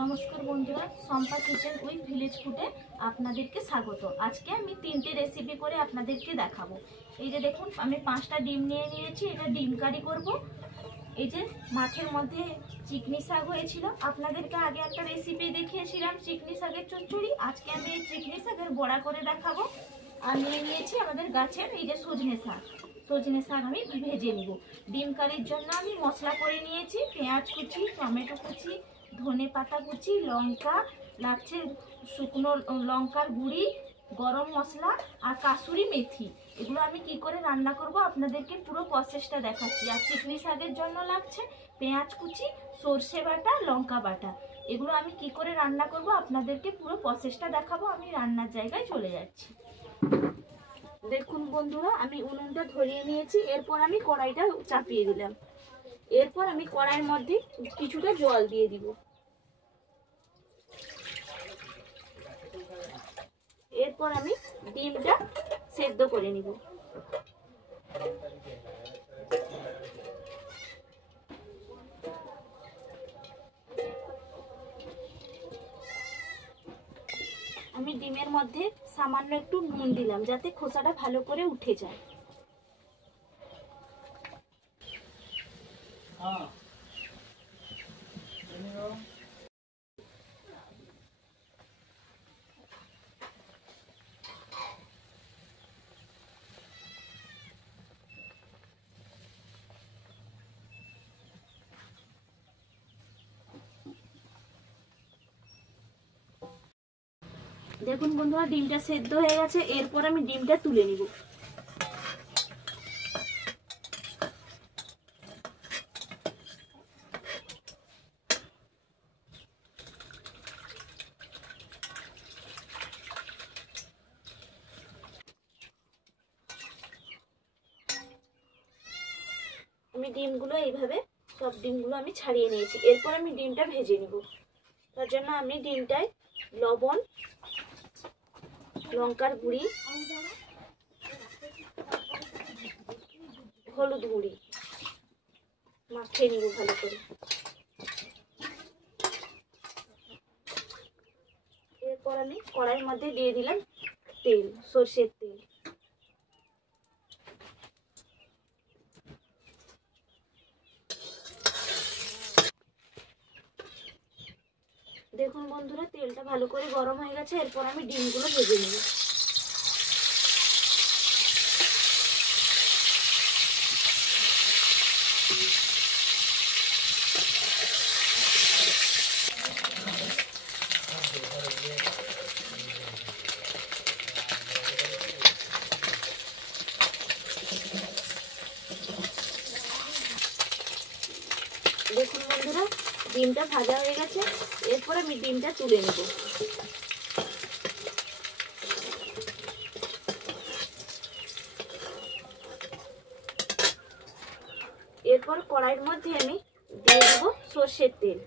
নমস্কার বন্ধুরা, সম্পা kitchen with village ফুডে আপনাদেরকে স্বাগত। আজকে আমি 3টে রেসিপি করে আপনাদেরকে দেখাবো। এই যে দেখুন, আমি 5টা ডিম নিয়ে নিয়েছি। এটা ডিম কারি করব। এই যে মাঠের মধ্যে চিকনি শাক হয়েছিল, আপনাদেরকে আগে একটা রেসিপি দেখিয়েছিলাম চিকনি শাকের চচ্চড়ি। আজকে আমি এই চিকনি শাকের বড়া করে দেখাবো। আর নিয়ে নিয়েছি আমাদের গাছের এই যে সজনে শাক। সজনে শাক আমি ভেজে নিব। ডিম কারির জন্য আমি মশলা করে নিয়েছি পেঁয়াজ কুচি, টমেটো কুচি, ধনে পাতা কুচি, লঙ্কা লাগছে, শুকনো লঙ্কার গুঁড়ি, গরম মশলা আর কাসুরি মেথি। এগুলো আমি কি করে রান্না করব আপনাদেরকে পুরো প্রসেসটা দেখাচ্ছি। আর চিকনি শাকের জন্য লাগছে পেঁয়াজ কুচি, সর্ষে বাটা, লঙ্কা বাটা। এগুলো আমি কি করে রান্না করব আপনাদেরকে পুরো প্রসেসটা দেখাবো। আমি রান্নার জায়গায় চলে যাচ্ছি। দেখুন বন্ধুরা, আমি উনুনটা ধরিয়ে নিয়েছি। এরপর আমি কড়াইটা চাপিয়ে দিলাম। এরপর আমি কড়াইয়ের মধ্যে কিছুটা জল দিয়ে দিব। এরপর আমি ডিমটা সেদ্ধ করে নিব। আমি ডিমের মধ্যে সামান্য একটু নুন দিলাম যাতে খোসাটা ভালো করে উঠে যায়। দেখুন বন্ধুরা, ডিমটা সেদ্ধ হয়ে গেছে। এরপর আমি ডিমটা তুলে নিব। আমি ডিমগুলো এইভাবে সব ডিমগুলো আমি ছাড়িয়ে নিয়েছি। এরপর আমি ডিমটা ভেজে নিব। তার জন্য আমি ডিমটায় লবণ, লঙ্কার গুঁড়ি, হলুদ গুঁড়ি মাখিয়ে নিব ভালো করে। এরপর আমি কড়াইয়ের মধ্যে দিয়ে দিলাম তেল, সরষের তেল। দেখুন বন্ধুরা, তেলটা ভালো করে গরম হয়ে গেছে। এরপর আমি ডিমগুলো ভেজে নেব। দেখুন বন্ধুরা, ডিমটা ভাজা হয়ে গেছে। এরপর আমি ডিমটা তুলে নেব। এরপর কড়াইয়ের মধ্যে আমি দিয়ে দেব সরষের তেল।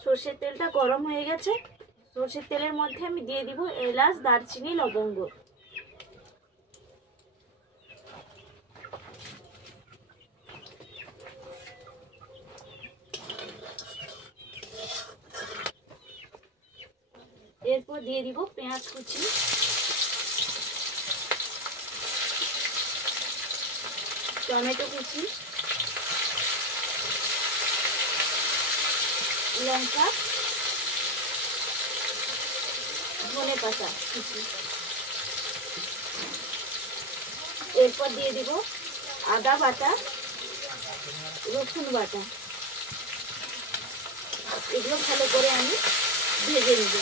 সরষের তেলটা গরম হয়ে গেছে। সরষের তেলের মধ্যে আমি দিয়ে দিব এলাচ, দারচিনি, লবঙ্গ। এরপর দিয়ে দিব পেঁয়াজ কুচি, টমেটো কুচি, লঙ্কা, ধনে পাতা কুচি। এরপর দিয়ে দিব আদা বাটা, রসুন বাটা। এগুলো ভালো করে আমি ভেজে নেব।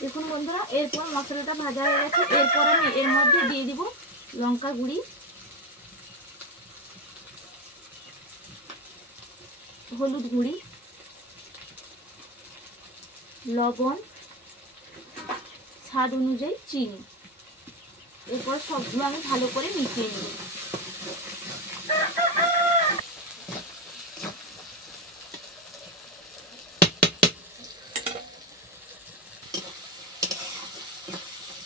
দেখুন বন্ধুরা, এরপর মশলাটা ভাজা হয়ে গেছে। এরপর আমি এর মধ্যে দিয়ে দিব লঙ্কা গুঁড়ি, হলুদ গুঁড়ি, লবণ, স্বাদ অনুযায়ী চিনি। এরপর সবগুলো আমি ভালো করে মিশিয়ে নেব।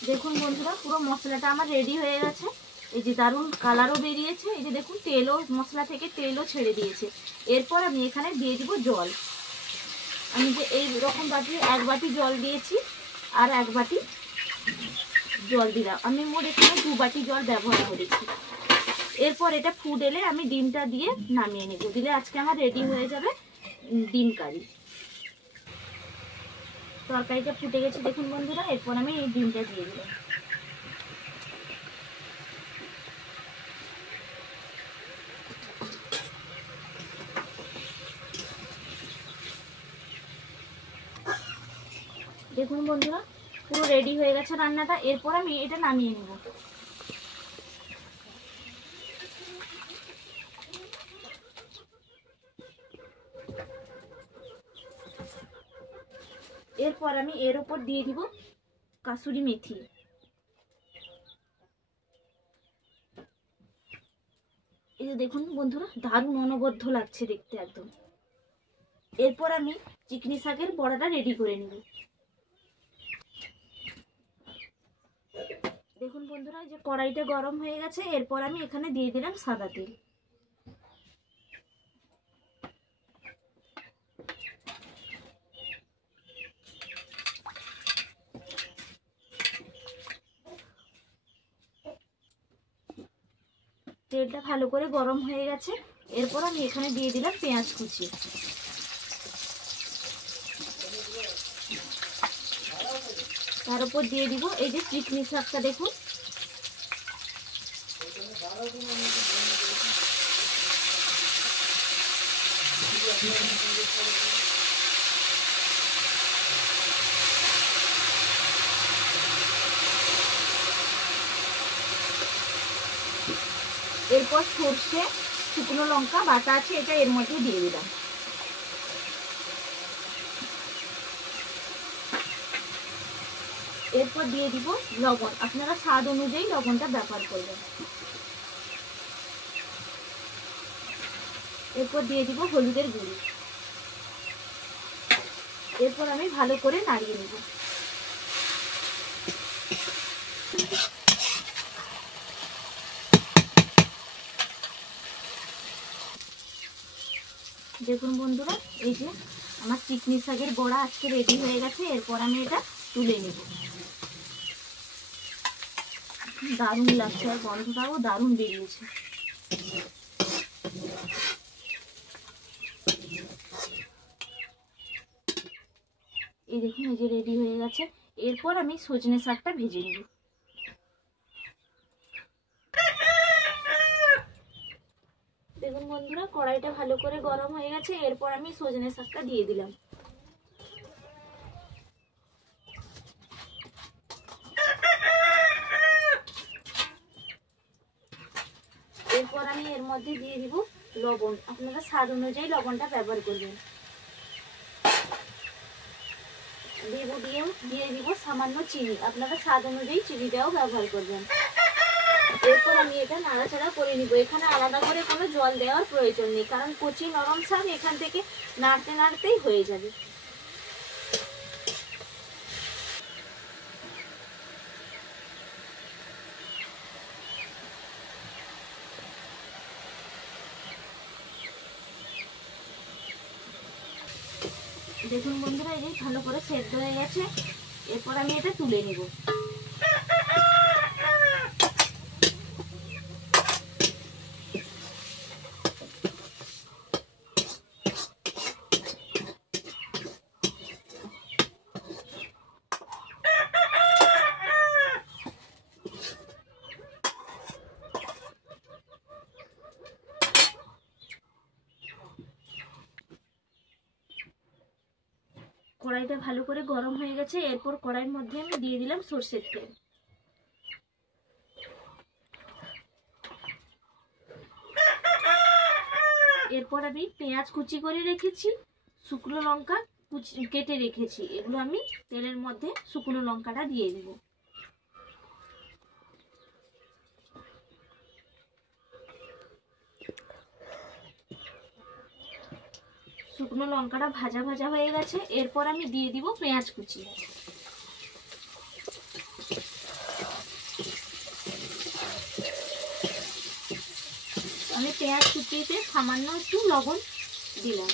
দেখুন বন্ধুরা, পুরো মশলাটা আমার রেডি হয়ে গেছে। এই যে দারুণ কালারও বেরিয়েছে। এই যে দেখুন তেলও, মশলা থেকে তেলও ছেড়ে দিয়েছে। এরপর আমি এখানে দিয়ে দিব জল। আমি যে এই রকম বাটি 1 বাটি জল দিয়েছি, আর 1 বাটি জল দিলাম। আমি মোট এখানে 2 বাটি জল ব্যবহার করেছি। এরপর এটা ফুট এলে আমি ডিমটা দিয়ে নামিয়ে নেব। দিলে আজকে আমার রেডি হয়ে যাবে ডিম কারি। তরকারিটা ফুটে গেছে দেখুন বন্ধুরা। এরপর আমি এই ডিমটা দিয়ে দিলাম। দেখুন বন্ধুরা, পুরো রেডি হয়ে গেছে রান্নাটা। এরপর আমি এটা নামিয়ে নেব। এরপর আমি এর উপর দিয়ে দিব কাসুরি মেথি। এই যে দেখুন বন্ধুরা, দারুণ অনবদ্য লাগছে দেখতে একদম। এরপর আমি চিকনি শাকের বড়াটা রেডি করে নেব। দেখুন বন্ধুরা, যে কড়াইটা গরম হয়ে গেছে। এরপর আমি এখানে দিয়ে দিলাম সাদা তেল। তেলটা ভালো করে গরম হয়ে গেছে। এরপর আমি এখানে দিয়ে দিলাম পেঁয়াজ কুচি। তার উপর দিয়ে দিব এই যে চিকনি শাকটা। দেখুন এরপর সর্ষে, শুকনো লঙ্কা বাটা আছে, এটা এর মধ্যে দিয়ে দিলাম। এরপর দিয়ে দিব লবণ। আপনারা স্বাদ অনুযায়ী লবণটা ব্যবহার করবেন। এরপর দিয়ে দিব হলুদের গুঁড়ি। এরপর আমি ভালো করে নাড়িয়ে নেব। দেখুন বন্ধুরা, এই যে আমার চিকনি শাকের বড়া আজকে রেডি হয়ে গেছে। এরপর আমি এটা তুলে নেব। দারুণ লাগছে, আর গন্ধটাও দারুণ বেরিয়েছে। এই দেখুন, এই যে রেডি হয়ে গেছে। এরপর আমি সজনে শাকটা ভেজে নেব। দেখুন বন্ধুরা, কড়াইটা ভালো করে গরম হয়ে গেছে। এরপর আমি সজনে শাকটা দিয়ে দিলাম। এরপর আমি এর মধ্যে দিয়ে দিব লবণ। আপনারা স্বাদ অনুযায়ী লবণটা ব্যবহার করবেন। দিয়ে দিব সামান্য চিনি। আপনারা স্বাদ অনুযায়ী চিনিটাও ব্যবহার করবেন। এরপর আমি এটা নাড়াচাড়া করে নিব। এখানে আলাদা করে কোনো জল দেওয়ার প্রয়োজন নেই, কারণ কচি নরম শাক এখান থেকে নাড়তে নাড়তেই হয়ে যাবে। দেখুন বন্ধুরা, এই ভালো করে সেদ্ধ হয়ে গেছে। এরপর আমি এটা তুলে নিব। কড়াইটা ভালো করে গরম হয়ে গেছে। এরপর কড়াইয়ের মধ্যে আমি দিয়ে দিলাম সরষের তেল। এরপর আমি পেঁয়াজ কুচি করে রেখেছি, শুকনো লঙ্কা কেটে রেখেছি, এগুলো আমি তেলের মধ্যে শুকনো লঙ্কাটা দিয়ে দেব। শুকনো লঙ্কাটা ভাজা ভাজা হয়ে গেছে, এরপর আমি দিয়ে দিব পেঁয়াজ কুচি। আমি পেঁয়াজ কুচিতে সামান্য একটু লবণ দিলাম।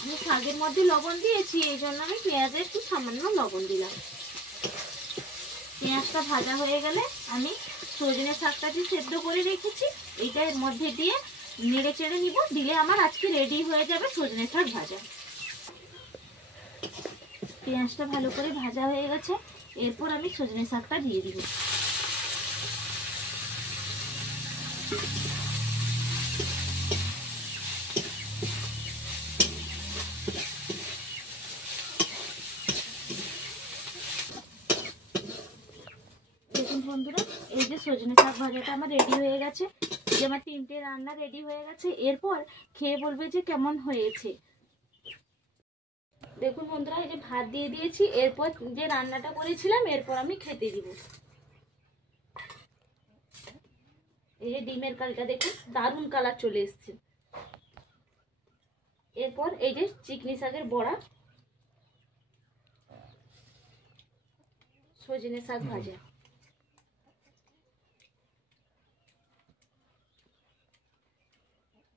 আমি শাকের মধ্যে লবণ দিয়েছি, এই জন্য আমি পেঁয়াজে একটু সামান্য লবণ দিলাম। পেঁয়াজটা ভাজা হয়ে গেলে আমি সজনে শাকটা যে সেদ্ধ করে রেখেছি এইটা এর মধ্যে দিয়ে নেড়ে চেড়ে নিব, দিলে আমার আজকে রেডি হয়ে যাবে সজনে শাক ভাজা। পেঁয়াজটা ভালো করে ভাজা হয়ে গেছে, এরপর আমি সজনে শাকটা দিয়ে দিব। দেখুন বন্ধুরা, এই যে সজনে শাক ভাজাটা আমার রেডি হয়ে গেছে, যে আমার 3টে রান্না রেডি হয়ে গেছে। এরপর খেয়ে বলবে যে কেমন হয়েছে। দেখুন বন্ধুরা, এই যে ভাত দিয়ে দিয়েছি, এরপর যে রান্নাটা করেছিলাম এরপর আমি খেতে দিব। এই যে ডিমের কালটা দেখুন দারুণ কালার চলে এসছে। এরপর এই যে চিকনি শাকের বড়া, সজনে শাক ভাজা।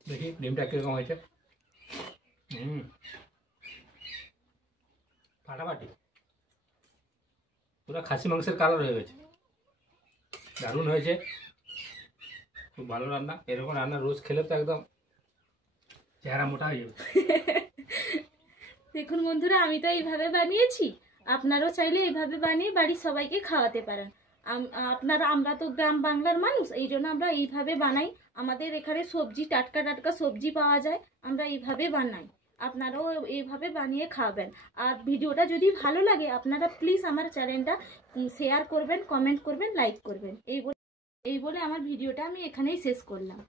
দেখি ডিমটা কিরকম হয়েছে। ফাটাফাটি, পুরো খাসি মাংসের কালার হয়ে গেছে, দারুণ হয়েছে, খুব ভালো রান্না। এরকম রান্না রোজ খেলে তো একদম চেহারা মোটা হয়ে যাবে। দেখুন বন্ধুরা, আমি তো এইভাবে বানিয়েছি, আপনারাও চাইলে এইভাবে বানিয়ে বাড়ির সবাইকে খাওয়াতে পারেন। আমরা তো গ্রাম বাংলার মানুষ, এই জন্য আমরা এইভাবে বানাই। আমাদের এখানে সবজি টাটকা টাটকা সবজি পাওয়া যায়, আমরা এইভাবে বানাই। আপনারাও এইভাবে বানিয়ে খাবেন। আর ভিডিওটা যদি ভালো লাগে আপনারা প্লিজ আমার চ্যানেলটা শেয়ার করবেন, কমেন্ট করবেন, লাইক করবেন। এই বলে আমার ভিডিওটা আমি এখানেই শেষ করলাম।